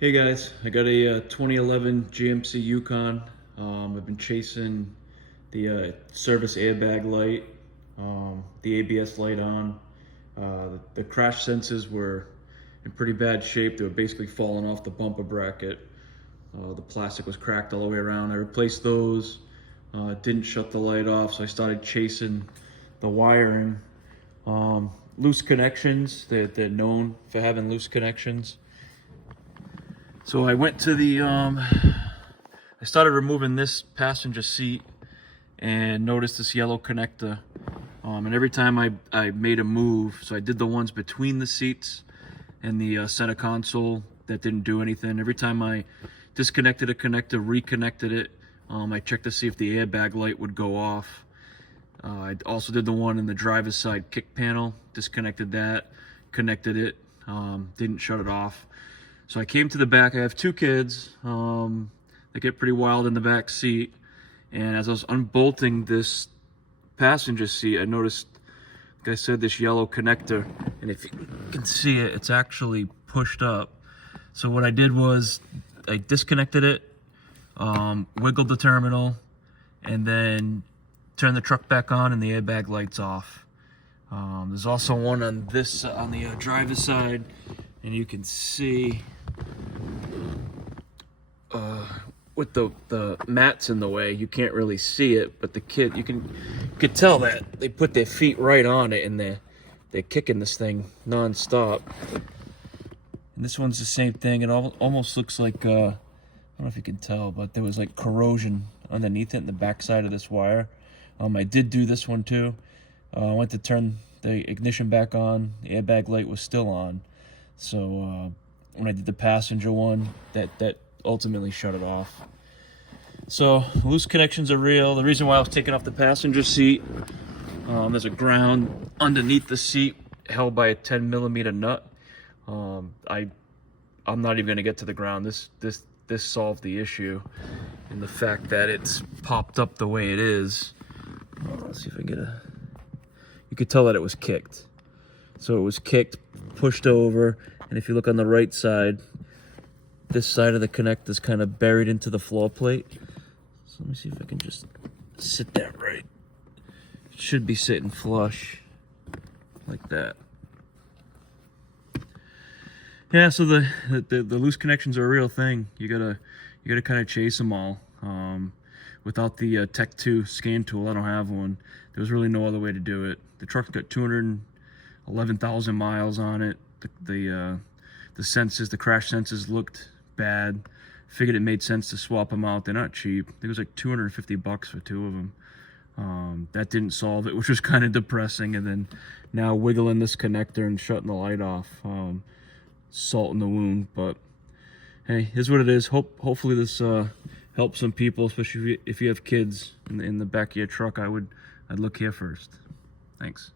Hey guys, I got a 2011 GMC Yukon. I've been chasing the service airbag light, the ABS light on. The crash sensors were in pretty bad shape. They were basically falling off the bumper bracket. The plastic was cracked all the way around. I replaced those. Didn't shut the light off, so I started chasing the wiring. Loose connections, they're known for having loose connections. So I went to I started removing this passenger seat and noticed this yellow connector. And every time I made a move, so I did the ones between the seats and the center console that didn't do anything. Every time I disconnected a connector, reconnected it, I checked to see if the airbag light would go off. I also did the one in the driver's side kick panel, disconnected that, connected it, didn't shut it off. So I came to the back. I have two kids. They get pretty wild in the back seat. And as I was unbolting this passenger seat, I noticed, like I said, this yellow connector. And if you can see it, it's actually pushed up. So what I did was I disconnected it, wiggled the terminal, and then turned the truck back on and the airbag light's off. There's also one on the driver's side, and you can see with the mats in the way, you can't really see it, but you can tell that they put their feet right on it and they're kicking this thing non-stop. And this one's the same thing. It almost looks like I don't know if you can tell, but there was like corrosion underneath it in the backside of this wire. I did do this one too. I went to turn the ignition back on. The airbag light was still on. So when I did the passenger one, that ultimately shut it off. So loose connections are real. The reason why I was taking off the passenger seat, there's a ground underneath the seat held by a 10mm nut. I'm not even gonna get to the ground. This solved the issue, and the fact that it's popped up the way it is. Let's see if I get you could tell that it was kicked. So it was kicked, pushed over, and if you look on the right side, this side of the connector is kind of buried into the floor plate. So let me see if I can just sit that right. It should be sitting flush, like that. Yeah, so the loose connections are a real thing. You gotta kind of chase them all. Without the Tech 2 scan tool, I don't have one. There was really no other way to do it. The truck's got 211,000 miles on it. The sensors, the crash sensors looked bad. Figured it made sense to swap them out. They're not cheap. It was like $250 for two of them. That didn't solve it, which was kind of depressing. And then now wiggling this connector and shutting the light off, salt in the wound. But hey, here's what it is. Hopefully this helps some people, especially if you have kids in the back of your truck. I'd look here first. Thanks.